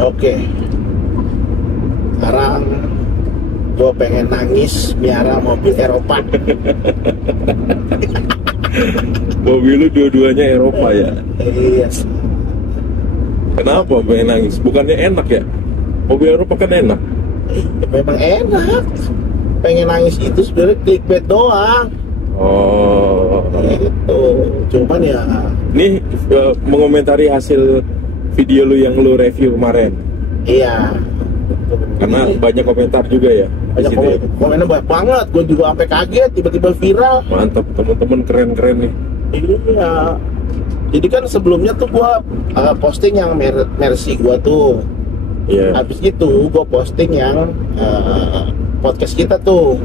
Oke. Sekarang gue pengen nangis miara mobil Eropa. Mobil lu dua-duanya Eropa ya? Iya. Kenapa pengen nangis? Bukannya enak ya? Mobil Eropa kan enak. Memang enak. Pengen nangis itu sebenarnya clickbait doang. Oh. Gitu. Cuman ya. Nih mengomentari hasil video lu yang lu review kemarin. Iya. Karena banyak komentar juga ya. Banyak komennya banyak banget. Gue juga sampai kaget tiba-tiba viral. Mantap, teman-teman keren-keren nih. Iya. Jadi kan sebelumnya tuh gue posting yang Mercy gue tuh. Iya. Habis itu gue posting yang podcast kita tuh.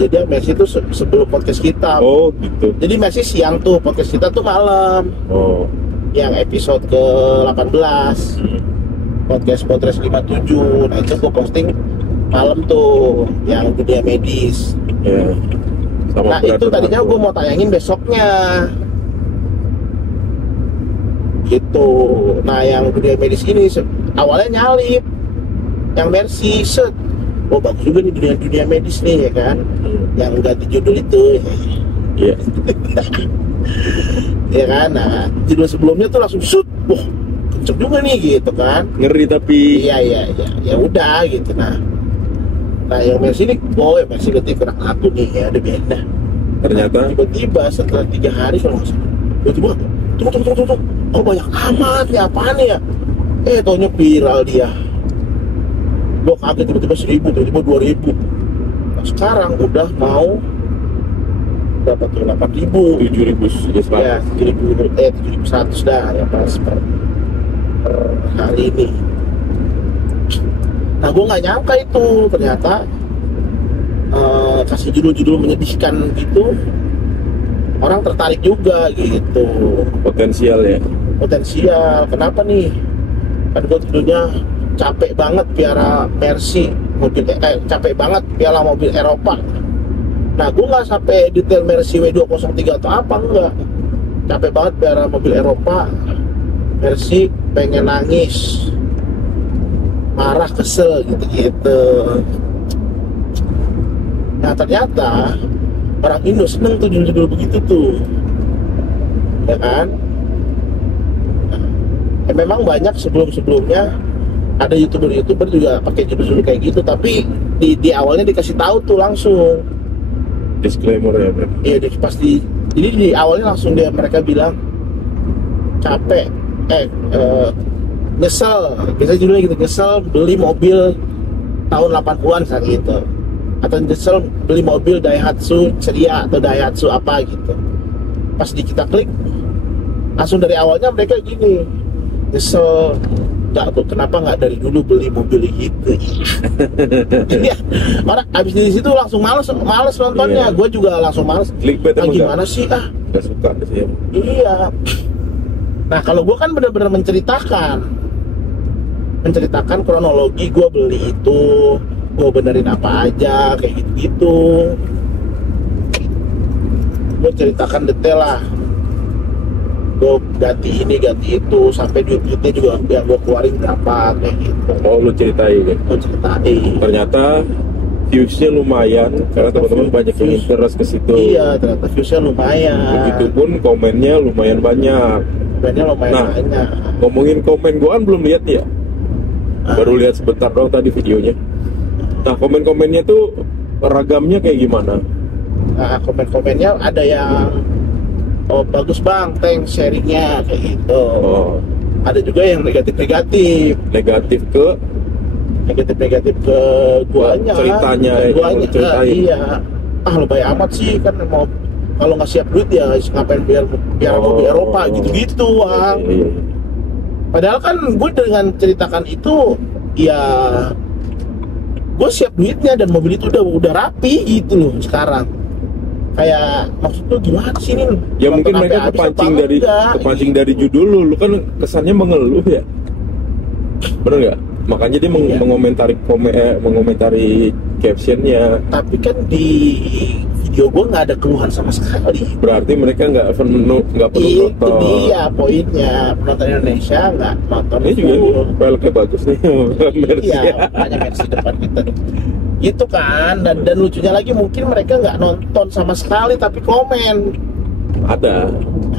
Jadi Mercy itu sebelum podcast kita. Oh gitu. Jadi Mercy siang tuh, podcast kita tuh malam. Oh. Yang episode ke-18. Podcast 57. Nah itu gue posting malam tuh, yang dunia medis. Iya. Nah itu tadinya gue mau tayangin besoknya. Gitu. Nah yang dunia medis ini awalnya nyalip. Yang Mercy set. Oh bagus juga nih dunia medis nih ya kan. Yang ganti judul itu. Iya. Ya kan. Nah judul sebelumnya tuh langsung shoot. Wah kenceng juga nih gitu kan. Ngeri tapi. Iya. Ya udah gitu. Nah yang Mercy ini, boy Mercy berarti kurang aku nih ya, ada beda. Ternyata Tiba-tiba setelah 3 hari kalau nggak salah, tiba-tiba tunggu. Oh banyak amat ya, apaan ya? Taunya viral dia. Gua kaget tiba-tiba 1000, tiba-tiba 2000. Nah, sekarang udah mau berapa tuh? 8000. 7.000 Ya, 7.100 dah ya pas per hari ini. Nah, gue nggak nyangka itu ternyata kasih judul-judul menyedihkan gitu, orang tertarik juga gitu. potensial ya. Potensial. Kenapa nih? Kan gue judulnya capek banget piara Mercy mobil capek banget piala mobil Eropa. Nah gue nggak sampai detail Mercy W203 atau apa, enggak. Capek banget piara mobil Eropa, Mercy pengen nangis, marah, kesel gitu. Nah ternyata orang Indo seneng tuh judul-judul begitu tuh, ya kan? Memang banyak sebelumnya ada youtuber juga pakai judul-judul kayak gitu, tapi di awalnya dikasih tahu tuh langsung Disclaimer ya bro. iya pasti. Jadi di awalnya langsung mereka bilang capek nyesel, biasanya judulnya gitu, nyesel beli mobil tahun 80-an saat gitu, atau nyesel beli mobil Daihatsu Ceria atau Daihatsu apa gitu. Pas kita klik langsung dari awalnya mereka gini, nyesel kenapa nggak dari dulu beli mobil gitu. Iya, orang abis dari situ langsung males nontonnya. Iya. Gue juga langsung males. Gimana sih Gak suka sih ya. Iya. Nah kalau gue kan benar-benar menceritakan kronologi gue beli itu, gue benerin apa aja kayak gitu. Gue ceritakan detail lah. Gue ganti ini ganti itu sampai duitnya juga yang gue keluarin berapa kayak gitu. Oh lu ceritain ya? Gue ceritain. Ternyata viewsnya lumayan karena teman-teman banyak yang interest ke situ. Iya ternyata viewsnya lumayan. Begitupun komennya lumayan banyak. Komennya lumayan banyak. Ngomongin komen, gue kan belum lihat ya. Baru lihat sebentar doang tadi videonya. Nah komen-komennya tuh ragamnya kayak gimana? Nah komen-komennya ada yang oh bagus bang, thanks sharingnya kayak gitu. Oh. Ada juga yang negatif Negatif ke guanya, ceritanya guanya. ceritain. Iya, lebay amat sih kan, mau kalau nggak siap duit ya ngapain biar mobil Eropa gitu bang. Iya. Padahal kan gue dengan ceritakan itu ya gue siap duitnya dan mobil itu udah rapi gitu loh sekarang. Kayak maksud lu gimana sih ini? Ya mungkin mereka kepancing dari judul lu kan kesannya mengeluh ya. Bener nggak? Makanya dia mengomentari captionnya. Tapi kan di video gue nggak ada keluhan sama sekali. Berarti mereka nggak penuh Itu nonton. dia poinnya, penonton Indonesia nggak nonton Ini juga full. velgnya bagus nih. Mercy. Iya, makanya Mercy depan kita gitu kan. Dan lucunya lagi mungkin mereka nggak nonton sama sekali tapi komen. Ada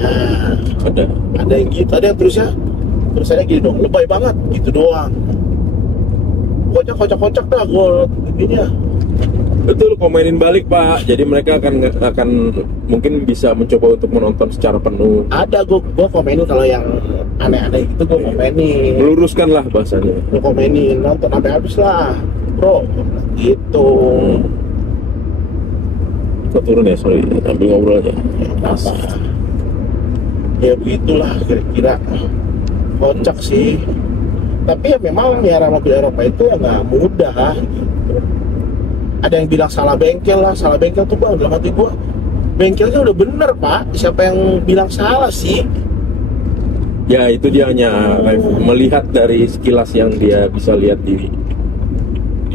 Nah, ada ada yang gitu, ada yang tulisannya gini dong, lebay banget gitu doang. Kocak dah gue ininya. betul, komenin balik Pak, jadi mereka akan mungkin bisa mencoba untuk menonton secara penuh. Ada gue komenin kalau yang aneh-aneh gitu, gue komenin. Meluruskan lah bahasanya. Gue komenin, nonton sampai habis lah bro, gitu. Kok turun ya, sorry, ambil ngobrolnya. Apa ya begitulah kira-kira. Kocak sih, tapi ya memang miara mobil Eropa itu ya nggak mudah gitu. Ada yang bilang salah bengkel lah, salah bengkel tuh bang, dalam hati gua bengkelnya udah bener pak, siapa yang bilang salah sih? Ya itu dia hanya melihat dari sekilas yang dia bisa lihat di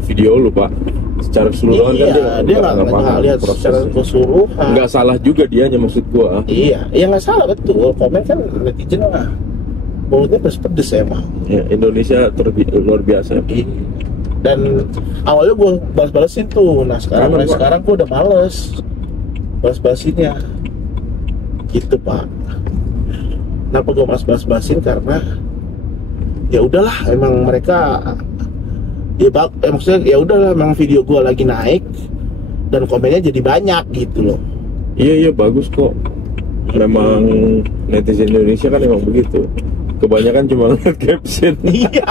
video lu Pak. Secara keseluruhan Iya, kan dia nggak lihat secara keseluruhan. Nggak salah juga dia, hanya maksud gua. Iya, ya nggak salah betul. Komen kan netizen lah, mulutnya pedes emang. Ya, Indonesia luar biasa. Dan awalnya gue balas-balasin tuh, nah sekarang Karena sekarang gue udah males balas-balasinnya gitu pak. Kenapa gue balas-balasin? Karena ya udahlah, emang mereka maksudnya ya udahlah, emang video gue lagi naik dan komennya jadi banyak gitu loh. Iya bagus kok. Memang netizen Indonesia kan emang begitu. Kebanyakan cuma ngeliat caption. Iya.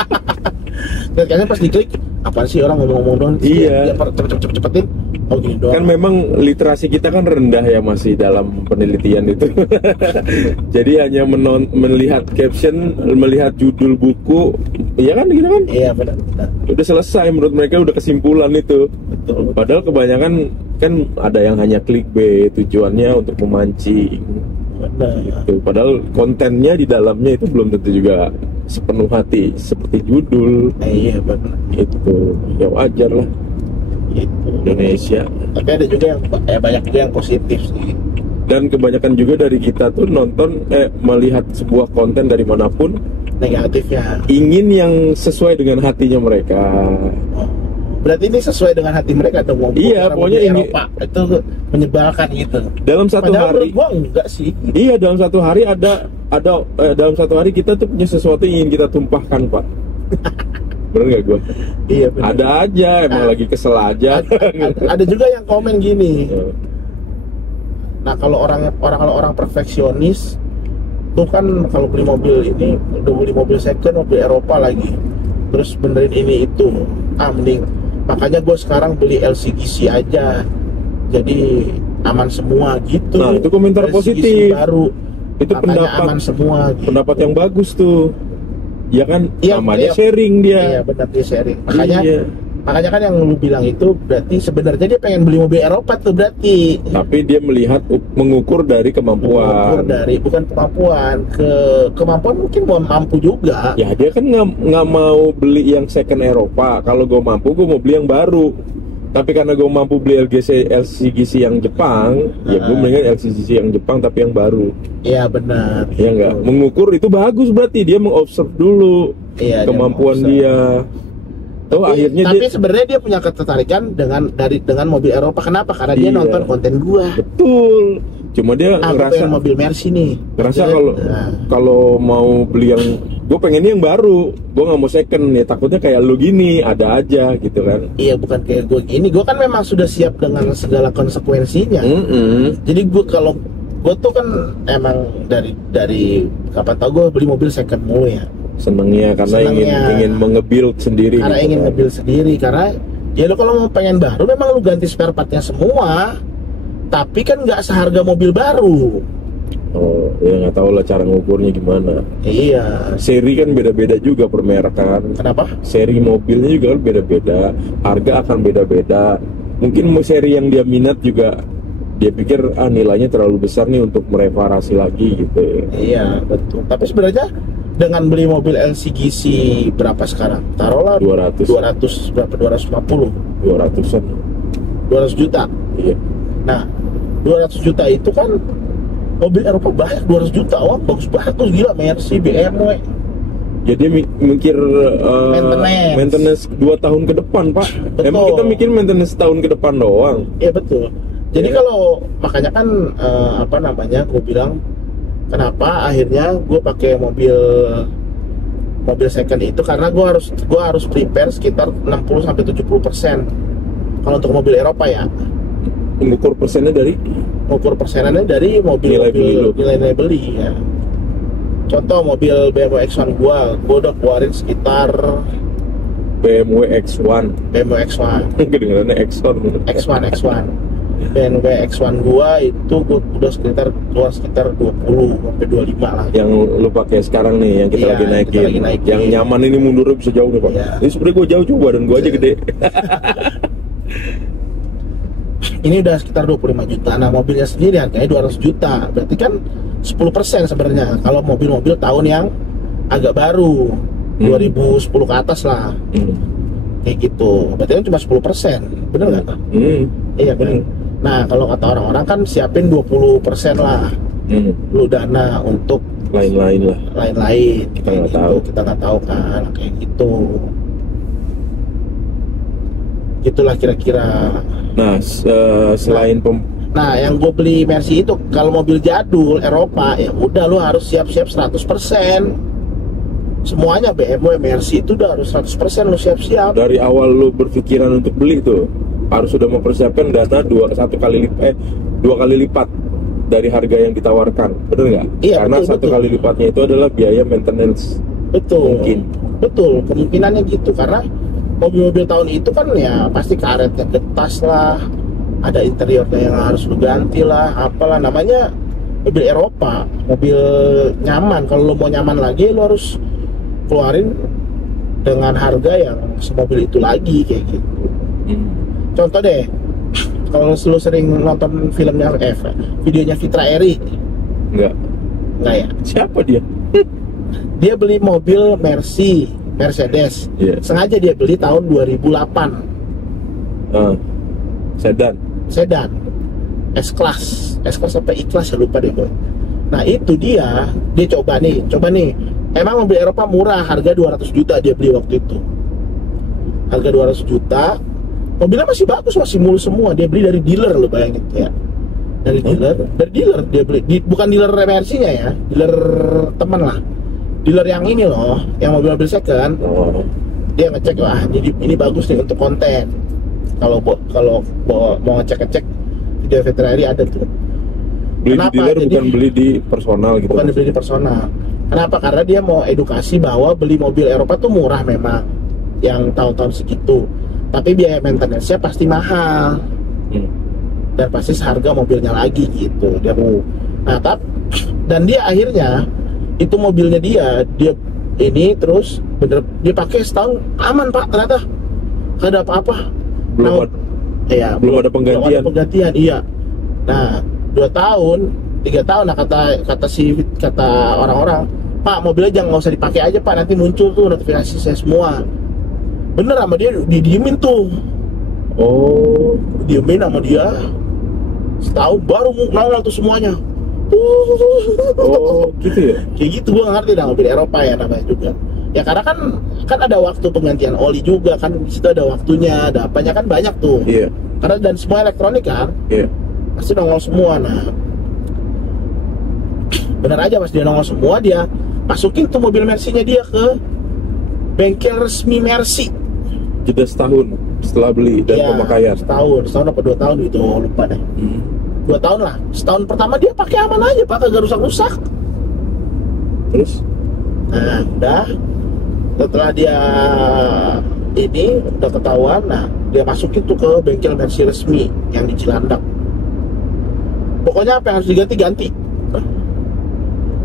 Dan kayaknya pas diklik, apaan sih orang ngomong-ngomong doang? Iya. Ya, cepetin. Oh gini doang. Kan memang literasi kita kan rendah ya, masih dalam penelitian itu. Jadi hanya melihat caption, melihat judul buku, ya kan gitu kan? Iya benar. Udah selesai, menurut mereka udah kesimpulan itu. Betul. Padahal kebanyakan kan ada yang hanya clickbait, tujuannya untuk memancing. Benar. Gitu. Padahal kontennya di dalamnya itu belum tentu juga sepenuh hati seperti judul. Iya benar. Itu ya wajar lah, Gitu. Indonesia. Tapi ada juga yang banyak juga yang positif sih. Dan kebanyakan juga dari kita tuh melihat sebuah konten dari manapun, Negatifnya. ingin yang sesuai dengan hatinya mereka. Oh. Berarti ini sesuai dengan hati mereka dong. Iya, pokoknya ini ini Eropa itu menyebalkan gitu. dalam satu Padahal hari. menurut gua enggak sih. Iya, dalam satu hari dalam satu hari kita tuh punya sesuatu yang ingin kita tumpahkan Pak. Bener nggak gua? Iya benar. Ada aja, emang lagi kesel aja. Ada juga yang komen gini. Nah kalau orang perfeksionis tuh kan, kalau beli mobil ini udah beli mobil second, mobil Eropa lagi, terus benerin ini itu, mending makanya gue sekarang beli LCGC aja, jadi aman semua gitu. Nah, itu komentar LCGC positif. baru, Itu makanya pendapat aman semua gitu. pendapat yang bagus tuh. Ya kan, Iya, namanya iya. sharing dia. Iya benar, dia sharing. Makanya Iya. makanya kan yang lu bilang itu berarti sebenarnya dia pengen beli mobil Eropa tuh berarti. Tapi dia mengukur dari kemampuan. Bukan kemampuan, kemampuan mungkin mau mampu juga. Ya dia kan nggak mau beli yang second Eropa. Kalau gue mampu, gue mau beli yang baru. Tapi karena gue mampu beli LCGC yang Jepang, ya gue mendingan LCGC yang Jepang tapi yang baru. Iya benar. Ya nggak, mengukur itu bagus, berarti dia mengobserv dulu Iya, dia kemampuan mengobserv. dia. Akhirnya tapi dia sebenarnya dia punya ketertarikan dengan mobil Eropa. Kenapa? Karena dia Iya. nonton konten gua. betul. Cuma dia Gua ngerasa pengen mobil Mercy nih. ngerasa Jadi, kalau mau beli yang, gue pengennya yang baru, gue nggak mau second ya, takutnya kayak lu gini ada aja gitu kan. iya bukan kayak gue gini. Gue kan memang sudah siap dengan segala konsekuensinya. Jadi gue tuh kan emang dari kapan tau gue beli mobil second mulu ya. Senengnya karena Senengnya. ingin mengebuild sendiri. Karena gitu ingin kan. nge-build sendiri. Karena ya lo kalau mau pengen baru memang lu ganti spare partnya semua. Tapi kan nggak seharga mobil baru. Oh, ya nggak tahu lah cara ngukurnya gimana. Iya. Seri kan beda-beda juga per merek kan. Kenapa? Seri mobilnya juga kan beda-beda, harga akan beda-beda. Mungkin seri yang dia minat juga dia pikir nilainya terlalu besar nih untuk mereparasi lagi gitu ya. Iya betul. Tapi sebenarnya dengan beli mobil LCGC berapa sekarang? Taruhlah 200. 200 berapa? 250. 200-an. 200 juta. Iya. Nah 200 juta itu kan mobil Eropa banyak, 200 juta, wah bagus gila, Mercy, BMW. Jadi mikir maintenance 2 tahun ke depan, Pak. Betul. Emang kita mikir maintenance tahun ke depan doang. Iya betul. Jadi kalau makanya kan gue bilang kenapa akhirnya gue pakai mobil second itu, karena gue harus prepare sekitar 60-70% kalau untuk mobil Eropa ya. Mengukur persenannya dari mobil nilai beli ya. Contoh mobil BMW X1 gua udah keluarin sekitar BMW X1. Kedengarannya X1. BMW X1 gua itu udah keluar sekitar 20 sampai 25 lah. Yang lu pakai sekarang nih, yang kita lagi naikin. Yang nyaman ini mundurnya bisa jauh nih, Pak. Iya. Ini sebenarnya gua jauh coba dan gua aja gede. Ini udah sekitar 25 juta. Nah, mobilnya sendiri harganya 200 juta. Berarti kan 10% sebenarnya kalau mobil-mobil tahun yang agak baru, 2010 ke atas lah. Kayak gitu. Berarti kan cuma 10%. Bener nggak, Pak? Iya, bener. Nah, kalau kata orang-orang kan siapin 20% lah. Lu dana untuk lain-lain. Kita nggak tahu. Kita nggak tahu kan, kayak gitu. Gitulah kira-kira. Nah, selain Nah, yang gue beli Mercy itu kalau mobil jadul Eropa ya udah lu harus siap-siap 100%. Semuanya BMW, Mercy itu udah harus 100% lu siap-siap. Dari awal lu berpikiran untuk beli tuh harus sudah mempersiapkan dana 2 kali lipat dari harga yang ditawarkan. Bener nggak? Iya, karena betul. Kali lipatnya itu adalah biaya maintenance. Betul, kemungkinannya gitu, karena mobil-mobil tahun itu kan ya pasti karetnya getas lah, ada interiornya yang harus lu ganti lah, apalah namanya mobil Eropa, mobil nyaman. Kalau lu mau nyaman lagi, lu harus keluarin dengan harga yang semobil itu lagi, kayak gitu. Contoh deh, kalau lu sering nonton videonya Fitra Eri. Enggak ya? Siapa dia? Dia beli mobil Mercedes. Sengaja dia beli tahun 2008. Sedan S-Class apa I-Class ya, lupa deh gue. Nah itu dia coba nih. Emang mobil Eropa murah, harga 200 juta dia beli waktu itu. Harga 200 juta. Mobilnya masih bagus, masih mulus semua. Dia beli dari dealer, lo bayangin ya. Dari dealer dia beli. Bukan dealer Mercy-nya ya, dealer teman lah. Dealer yang ini loh, yang mobil second. Dia ngecek, wah ini bagus nih untuk konten. Kalau mau ngecek video Ferrari ada tuh. Beli di dealer bukan beli di personal gitu. Bukan beli di personal. Kenapa? Karena dia mau edukasi bahwa beli mobil Eropa tuh murah memang, yang tahun-tahun segitu. Tapi biaya maintenance-nya pasti mahal. Dan pasti seharga mobilnya lagi gitu. Dan dia akhirnya itu mobilnya dia ini terus bener dia pakai setahun aman, Pak, ternyata nggak ada apa-apa. Belum ada penggantian. Iya. Nah 2 tahun 3 tahun, nah kata orang-orang, Pak, mobilnya jangan, nggak usah dipakai aja, Pak, nanti muncul tuh notifikasi saya semua. Bener, sama dia didiemin tuh. Diemin sama dia setahun baru nongol tuh semuanya. Gitu ya? Kayak gitu, gue ngerti dah mobil Eropa ya namanya juga. Ya karena kan ada waktu penggantian oli juga kan, di situ ada waktunya, ada apanya kan banyak tuh. Iya. Karena dan semua elektronik kan. Iya. Pasti nongol semua. Nah, bener aja pas dia nongol semua, dia masukin tuh mobil Mercy-nya dia ke bengkel resmi Mercy. Jeda setahun setelah beli dan pemakaian. Setahun apa 2 tahun gitu, lupa deh. 2 tahun lah. Setahun pertama dia pakai aman aja, Pak, kagak rusak-rusak. Terus, nah udah, setelah dia ini udah ketahuan, nah dia masukin tuh ke bengkel Mercy resmi yang di Cilandak. Pokoknya apa yang harus diganti.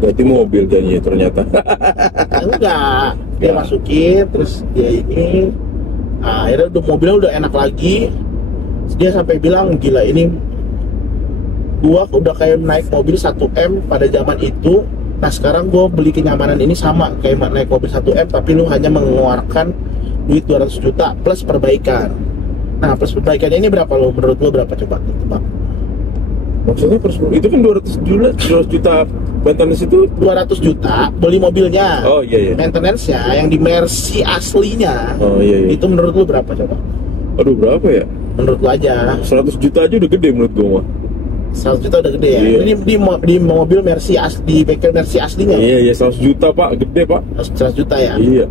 Ganti mobil jadinya ternyata. Enggak, dia masukin, terus dia ini. Nah, akhirnya mobilnya udah enak lagi. Dia sampai bilang, gila ini gua udah kayak naik mobil 1M pada zaman itu. Nah sekarang gua beli kenyamanan ini sama kayak naik mobil 1M, tapi lu hanya mengeluarkan duit 200 juta plus perbaikan. Nah plus perbaikannya ini berapa lo? Menurut lo berapa coba? Maksudnya itu kan 200 juta maintenance itu 200 juta beli mobilnya. Oh iya. Maintenance-nya yang di Mercy aslinya. Oh iya. Itu menurut lu berapa coba? Aduh, berapa ya? Menurut lu aja. 100 juta aja udah gede menurut gua mah. 100 juta udah gede ya. Iya. Ini di mobil Mercy di bengkel Mercy aslinya. Iya, 100 juta Pak, gede Pak. 100 juta ya. Iya.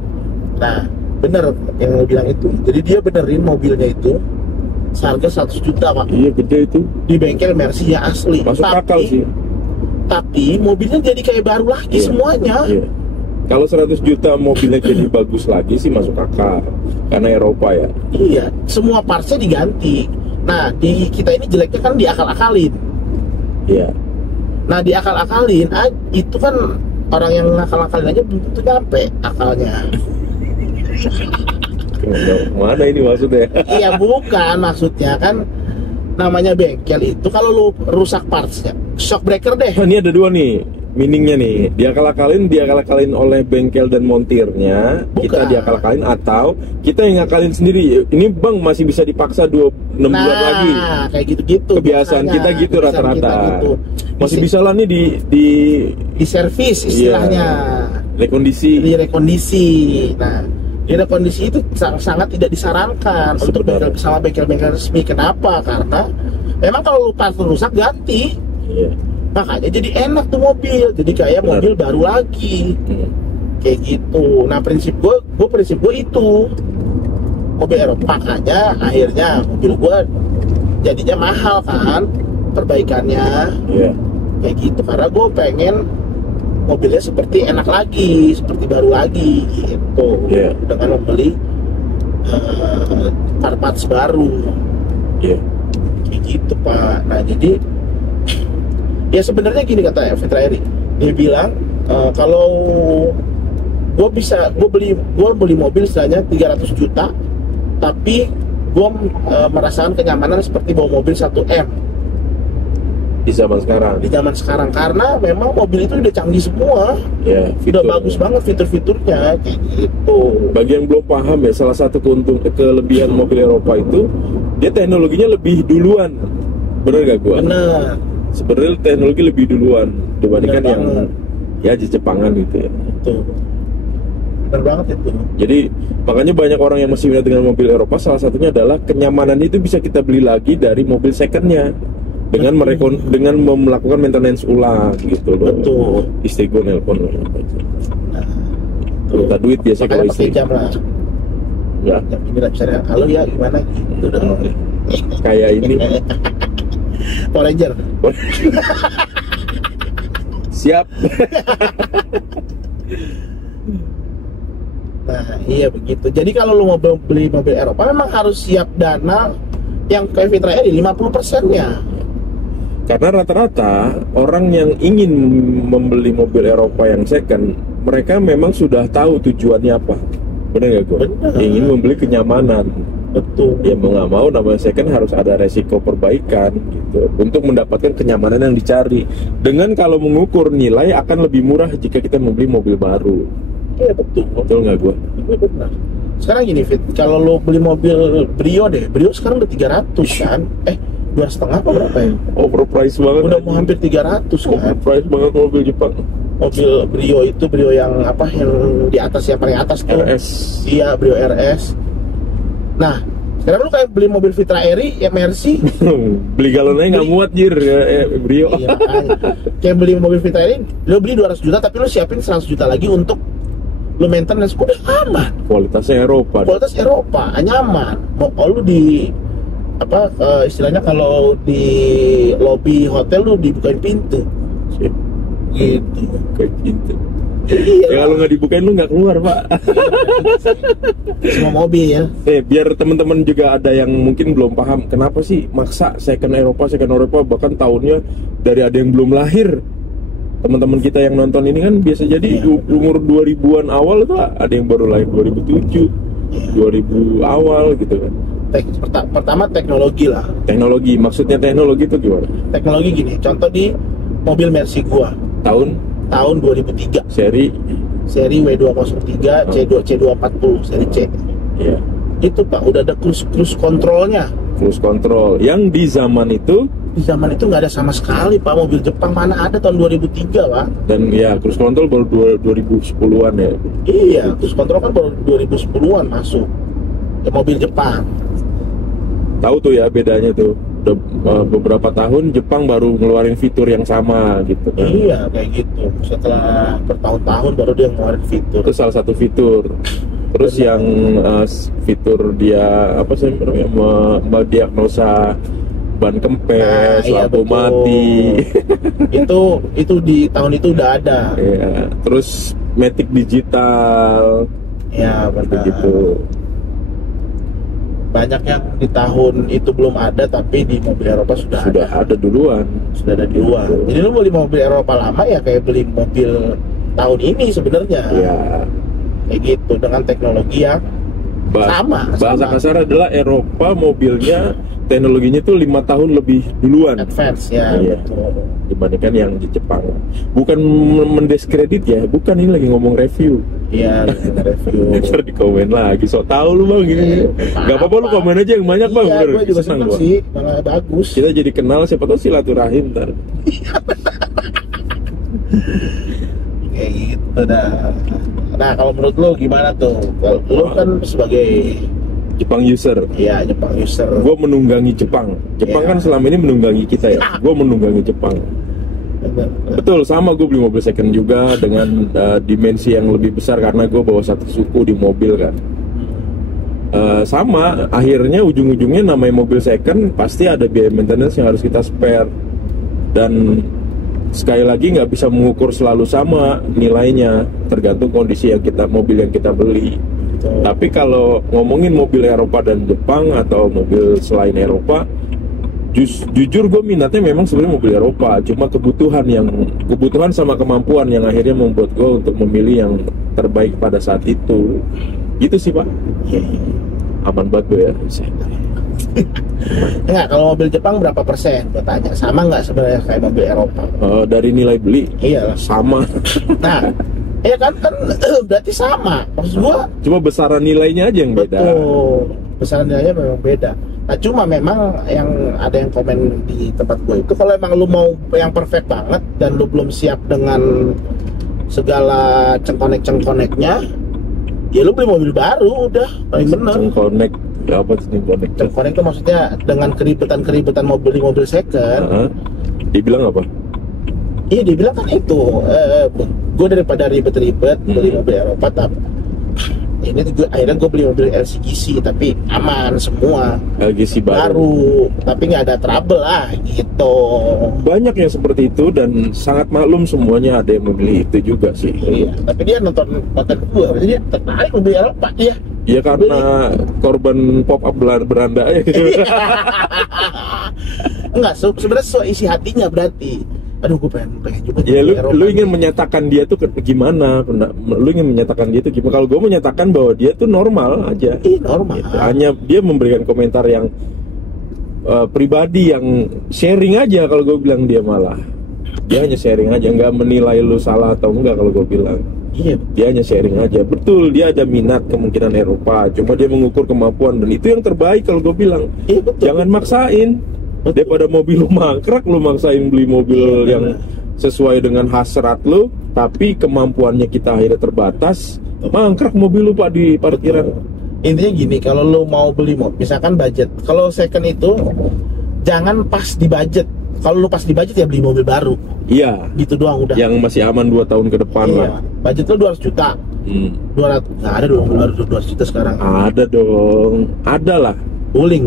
Nah, bener yang lu bilang itu. Jadi dia benerin mobilnya itu seharga 100 juta Pak. Iya, gede itu. Di bengkel Mercy yang asli. Masuk akal sih. Tapi mobilnya jadi kayak baru lagi semuanya. Iya. Kalau 100 juta mobilnya jadi bagus lagi sih masuk akal. Karena Eropa ya. Iya, semua partsnya diganti. Nah, di kita ini jeleknya kan diakal-akalin. Iya. Nah, diakal-akalin itu kan orang yang ngakal-akalin aja belum tentu nyampe akalnya. Mana ini maksudnya? Iya, bukan maksudnya kan namanya bengkel itu kalau lu rusak partsnya, shock breaker deh. Ini ada dua nih meaningnya nih. Diakal-akalin oleh bengkel dan montirnya. Bukan. Kita diakal-akalin atau kita yang ngakalin sendiri. Ini bang masih bisa dipaksa 6 bulan lagi. Nah, kayak gitu-gitu. Kebiasaan biasanya. kita gitu Kebiasaan rata-rata. kita gitu. Masih bisa lah nih di servis istilahnya. Rekondisi. Di rekondisi. Nah, di rekondisi itu sangat tidak disarankan untuk bengkel sama bengkel-bengkel resmi. Kenapa? Karena memang kalau lu parts rusak ganti. Iya. Makanya jadi enak tuh mobil. Jadi kayak mobil baru lagi. Kayak gitu. Nah, prinsip gue itu. Mobil Eropa, makanya akhirnya mobil gue jadinya mahal kan perbaikannya. Iya. Kayak gitu, karena gue pengen mobilnya seperti enak lagi, seperti baru lagi gitu. Yeah. Dengan membeli parts baru. Iya. Kayak gitu Pak. Nah jadi ya sebenarnya gini kata Fitra Eri, dia bilang kalau gue beli mobil istilahnya 300 juta, tapi gue merasakan kenyamanan seperti bawa mobil 1M Di zaman sekarang. Karena memang mobil itu udah canggih semua. Ya, Udah bagus banget fitur-fiturnya kayak gitu. Bagi yang belum paham ya, salah satu kelebihan mobil Eropa itu dia teknologinya lebih duluan. Bener gak gua? Bener. Sebenarnya teknologi lebih duluan dibandingkan yang ya Jepangan gitu ya. Itu bener banget itu. Jadi makanya banyak orang yang masih minat dengan mobil Eropa, salah satunya adalah kenyamanan itu bisa kita beli lagi dari mobil secondnya dengan melakukan maintenance ulang gitu loh. Betul. Istri gue nelpon. Nah, Minta duit biasa kalau makanya pakai istri. jam lah. Ya, Jam ini lah misalnya, halo ya gimana gitu dong. kayak ini. Power Ranger. Siap. Nah iya begitu. Jadi kalau lu mau beli mobil Eropa memang harus siap dana yang kayak Fitra Eri 50%-nya. Karena rata-rata orang yang ingin membeli mobil Eropa yang second, mereka memang sudah tahu tujuannya apa. Benar nggak gue? Benar. Ingin membeli kenyamanan. Betul. Ya mau nggak mau namanya second harus ada resiko perbaikan gitu untuk mendapatkan kenyamanan yang dicari. Dengan kalau mengukur nilai akan lebih murah jika kita membeli mobil baru. Iya betul. Betul nggak gue? Iya benar. Sekarang gini Fit, kalau lo beli mobil Brio sekarang udah 300 kan? 2,5 apa berapa ya? Overpriced banget. Udah mau hampir 300 kan? Overpriced banget mobil Jepang. Mobil Brio itu Brio yang apa? Yang di atas, yang paling atas tuh. RS. Iya, Brio RS. Nah, sekarang lu kayak beli mobil Fitra Eri yang Mercy. Beli galonnya nggak muat jir ya, Brio. Iya, makanya. Kayak beli mobil Fitra Eri, lu beli 200 juta tapi lu siapin 100 juta lagi untuk lu maintenance. Udah aman. Kualitasnya Eropa. Kualitas Eropa, nyaman. Mau lu di apa istilahnya kalau di lobi hotel lu dibukain pintu. Gitu. Kayak gitu. Iya. Ya kalau nggak dibukain lu nggak keluar Pak. Semua mobil ya. Biar teman-teman juga ada yang mungkin belum paham kenapa sih maksa second Eropa bahkan tahunnya dari ada yang belum lahir. Teman-teman kita yang nonton ini kan biasa jadi umur 2000-an awal itu ada yang baru lahir 2007, 2000 awal gitu kan. Pertama teknologi lah. Teknologi, maksudnya teknologi itu gimana? Teknologi gini, contoh di mobil Mercy gua Tahun 2003 seri W203 C240 seri C. ya. Itu Pak udah ada cruise controlnya. Cruise control yang di zaman itu Di zaman itu nggak ada sama sekali Pak mobil Jepang, mana ada tahun 2003 Pak. Dan ya cruise control baru 2010-an ya. Iya, cruise control kan baru 2010-an masuk ke mobil Jepang. Tahu tuh ya bedanya tuh. Udah beberapa tahun Jepang baru ngeluarin fitur yang sama gitu kan. Iya kayak gitu, setelah bertahun-tahun baru dia ngeluarin fitur. Itu salah satu fitur. Terus yang fitur dia apa sih namanya, mendiagnosa ban kempes, iya, lampu betul. mati. itu di tahun itu udah ada. Ya, terus matic digital. Ya benar. Begitu. Banyak yang di tahun itu belum ada, tapi di mobil Eropa sudah Ada duluan. Sudah ada duluan. Jadi lu beli mobil Eropa lama ya kayak beli mobil tahun ini sebenarnya. Ya. Kayak gitu dengan teknologi yang sama. Bahasa kasar adalah Eropa mobilnya teknologinya tuh 5 tahun lebih duluan advance ya. Iya. Betul. Dibandingkan yang di Jepang. Bukan mendiskredit ya, bukan, ini lagi ngomong review. Iya, review. Ntar di komen lagi, sok tahu lu bang gini. Gak apa-apa, lu komen aja yang banyak bang. Iya, Bener, gue juga senang senang gua. sih, malah bagus. Kita jadi kenal, siapa tahu silaturahim ntar. Kayak gitu dah. Nah, kalau menurut lu gimana tuh? Kalau lu kan sebagai Jepang user. ya Jepang user. Gue menunggangi Jepang. Jepang Iya. kan selama ini menunggangi kita ya. Gue menunggangi Jepang. Betul, sama gue beli mobil second juga dengan dimensi yang lebih besar karena gue bawa satu suku di mobil kan. Sama, akhirnya ujung-ujungnya namanya mobil second pasti ada biaya maintenance yang harus kita spare. Dan sekali lagi nggak bisa mengukur selalu sama nilainya, tergantung kondisi yang mobil yang kita beli. Tapi kalau ngomongin mobil Eropa dan Jepang atau mobil selain Eropa, jujur gue minatnya memang sebenarnya mobil Eropa, cuma kebutuhan sama kemampuan yang akhirnya membuat gue untuk memilih yang terbaik pada saat itu. Gitu sih Pak. Iya. Aman banget gue ya. Enggak, kalau mobil Jepang berapa persen? Gue tanya, sama nggak sebenarnya kayak mobil Eropa? Dari nilai beli Iya. sama. Nah, ya kan berarti sama. Maksud gua Cuma besaran nilainya aja yang beda. betul. Besaran nilainya memang beda. Nah, cuma memang yang ada yang komen di tempat gue itu, kalau emang lu mau yang perfect banget dan lu belum siap dengan segala cengkonek-cengkoneknya, ya lu beli mobil baru udah paling bener. Cengkonek apa sih cengkonek? Cengkonek itu maksudnya dengan keribetan mobil di mobil second. Dibilang apa? Iya, dibilang kan itu gue daripada ribet-ribet beli mobil Eropa, tapi ini akhirnya gue beli mobil LCGC tapi aman semua, LGC baru tapi nggak ada trouble lah gitu. Banyak yang seperti itu dan sangat maklum semuanya ada yang memilih itu juga sih. Iya, tapi dia nonton gue, berarti dia tertarik mobil Eropa dia. Iya karena korban pop up beranda ya gitu. Enggak, sebenarnya sesuai isi hatinya berarti. Aduh, gue pengen juga. Ya mobil Eropa lu ingin menyatakan dia tuh gimana? Lu ingin menyatakan dia tuh gimana? Kalau gue menyatakan bahwa dia tuh normal aja. Iya, normal. Gitu. Hanya dia memberikan komentar yang pribadi, yang sharing aja. Kalau gue bilang dia malah dia hanya sharing aja, nggak menilai lu salah atau enggak. Kalau gue bilang Iya, dia hanya sharing aja. Betul, dia ada minat kemungkinan Eropa, cuma dia mengukur kemampuan dan itu yang terbaik kalau gue bilang. iya betul. Jangan maksain. Daripada mobil lu mangkrak, lu maksain beli mobil yang sesuai dengan hasrat lu, tapi kemampuannya kita akhirnya terbatas, mangkrak mobil lu Pak di parkiran. Intinya gini, kalau lu mau beli mobil, misalkan budget, kalau second itu jangan pas di budget. Kalau lu pas di budget ya beli mobil baru. Iya. Gitu doang udah. Yang masih aman 2 tahun ke depan lah. Budget lu 200 juta. 200, nggak ada dong, baru 200 juta sekarang. Ada dong. Ada lah. Wuling.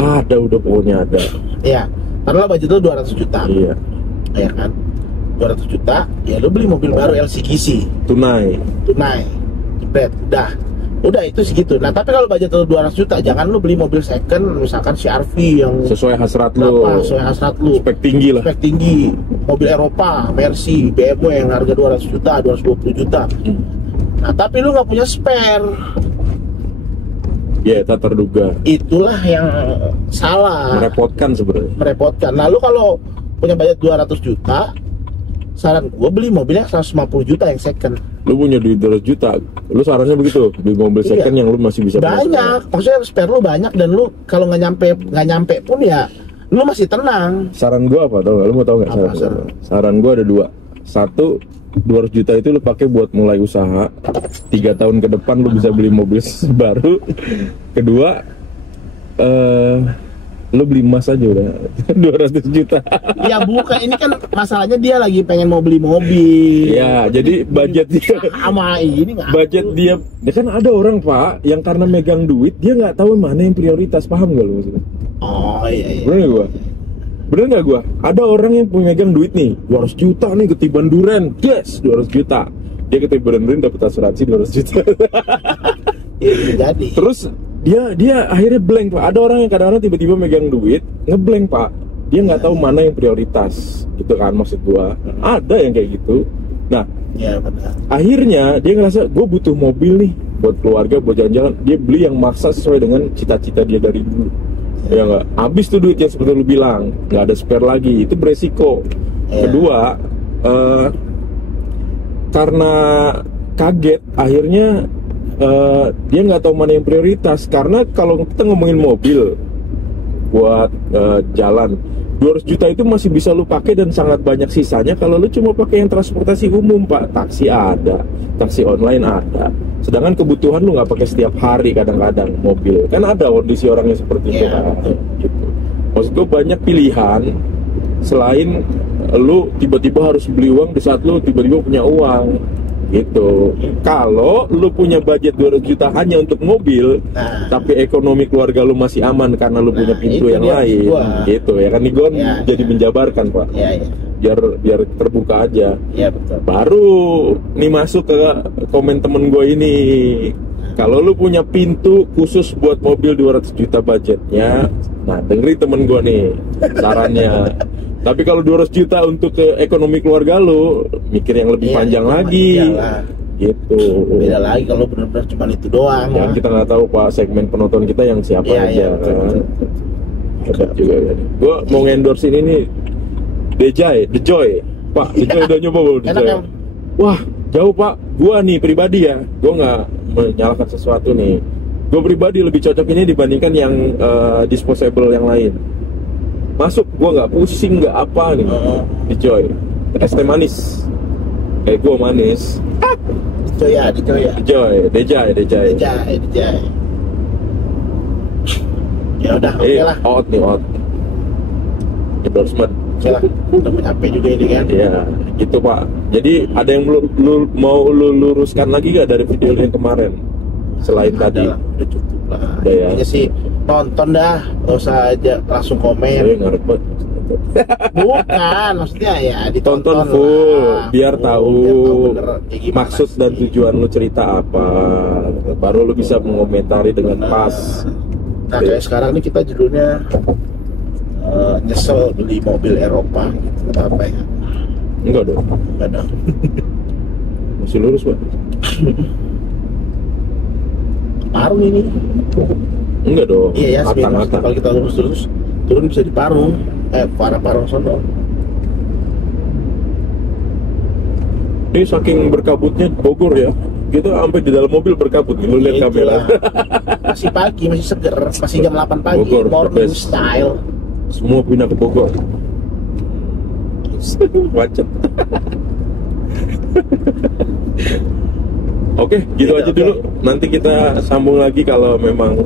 Ada, udah pokoknya ada. Iya, karena budget lu 200 juta. Iya. Ya kan? 200 juta, ya lu beli mobil baru LCGC. Tunai. Jebret, udah itu segitu. Nah, tapi kalau budget lu 200 juta, jangan lu beli mobil second, misalkan CR-V yang Sesuai hasrat lu. sesuai hasrat lu. Spek tinggi lah. Spek tinggi, mobil Eropa, Mercy, BMW yang harga 200 juta, 220 juta. Nah, tapi lu nggak punya spare. Ya, tak terduga. Itulah yang salah. Merepotkan sebenarnya. Merepotkan. Lalu kalau punya budget 200 juta, saran gue beli mobilnya 150 juta yang second. Lu punya duit 200 juta, lu sarannya begitu, beli mobil Iya. second yang lu masih bisa Banyak, maksudnya spare lu banyak dan lu kalau nggak nyampe pun ya lu masih tenang. Saran gua apa tau gak? Lu mau tau gak Apa saran? Saran gua ada dua. Satu, 200 juta itu lu pakai buat mulai usaha. 3 tahun ke depan lu bisa beli mobil baru. Kedua, lu beli emas aja udah 200 juta. Ya bukan, ini kan masalahnya dia lagi pengen mau beli mobil. Ya, jadi budget dia Sama ini nggak? budget dia kan ada orang Pak yang karena megang duit dia nggak tahu mana yang prioritas, paham gak lu maksudnya? Oh iya. Bener gak gua? Bener gak gua? Ada orang yang megang duit nih 200 juta nih ketiban duren, yes 200 juta. Dia ketiban duren dapat asuransi 200 juta. Iya, bisa jadi. Terus dia akhirnya blank Pak. Ada orang yang kadang-kadang tiba-tiba megang duit ngeblank Pak. Dia nggak tahu mana yang prioritas. Itu kan maksud gua. Ada yang kayak gitu. Nah, Ya benar. akhirnya dia ngerasa gue butuh mobil nih buat keluarga, buat jalan-jalan. Dia beli yang maksa sesuai dengan cita-cita dia dari dulu. Ya nggak, habis tuh duitnya seperti lu bilang, nggak ada spare lagi, itu beresiko. Ya. Kedua, karena kaget, akhirnya dia nggak tahu mana yang prioritas. Karena kalau kita ngomongin mobil buat jalan, 200 juta itu masih bisa lu pakai dan sangat banyak sisanya kalau lu cuma pakai yang transportasi umum Pak. Taksi ada, taksi online ada. Sedangkan kebutuhan lu nggak pakai setiap hari, kadang-kadang mobil. Kan ada kondisi orangnya seperti itu Iya, kan. betul. Gitu. Maksud gue banyak pilihan selain lu tiba-tiba harus beli uang di saat lu tiba-tiba punya uang. Gitu. Kalau lu punya budget 200 juta hanya untuk mobil, Nah. tapi ekonomi keluarga lu masih aman karena lu punya pintu itu yang dia lain, gua. gitu ya kan? Nih gue Ya, jadi menjabarkan Pak, Iya. biar terbuka aja. Iya betul. Baru nih masuk ke komen temen gue ini. Kalau lu punya pintu khusus buat mobil 200 juta budgetnya, nah dengerin temen gue nih sarannya. Tapi kalau 200 juta untuk ke ekonomi keluarga lu, mikir yang lebih Iya, panjang itu lagi. iyalah. Gitu. Beda lagi kalau benar-benar cuma itu doang. Yang kita nggak tahu Pak, segmen penonton kita yang siapa Iya, aja iya, betul, kan. betul, betul. Hebat juga kan. Gue mau ngendorse ini nih The Joy. Pak, The Joy udah nyoba belum The Enak Joy? yang Wah, jauh Pak. Gua nih pribadi ya, gua nggak menyalahkan sesuatu nih. Gue pribadi lebih cocok ini dibandingkan yang disposable yang lain. Masuk, gua nggak pusing, nggak apa nih. The Joy, es teh manis. Kayak gua manis. Dicoya. The Joy, Dejay. Dijai. Ya udah, oke lah. Out nih, out. Endorsement. Oke lah. Udah nyampe juga ini kan. Iya, gitu Pak. Jadi ada yang mau lu luruskan lagi gak dari video yang kemarin? Selain tadi. Ada lah, udah cukup lah. Udah ya. Intinya sih nonton dah, nggak usah aja langsung Saya komen. ngarep banget. Bukan, maksudnya ya ditonton Tonton full, lah. biar Full, tahu biar bener kayak gimana maksud sih. dan tujuan lu cerita apa. Baru lu bisa mengomentari dengan pas. Nah kayak sekarang nih kita judulnya nyesel beli mobil Eropa gitu, apa ya? Enggak dong, Nggak ada. masih lurus Pak. Parung ini. Enggak dong, Iya ya, sebenarnya matang-matang. kalau kita lurus terus turun bisa di Parung. Parung sono. Ini saking berkabutnya Bogor ya, kita sampai di dalam mobil berkabut. Lu lihat kamera. Itulah. Masih pagi, masih seger, masih jam 8 pagi, Bogor, the morning best. style. Semua pindah ke Bogor. Macet. Oke, gitu Iya, aja oke. dulu. Nanti kita sambung lagi kalau memang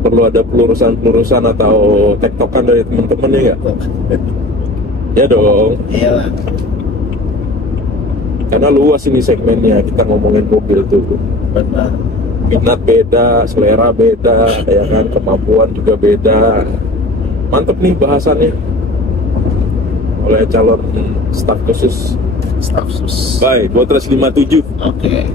perlu ada pelurusan atau tektokan dari teman-teman ya nggak? Ya dong. Iya lah. Karena luas ini segmennya, kita ngomongin mobil tuh. Benar. Minat beda, selera beda, ya kan, kemampuan juga beda. Mantep nih bahasannya oleh calon staf khusus Staff sus. Bye, Botras 57. Oke.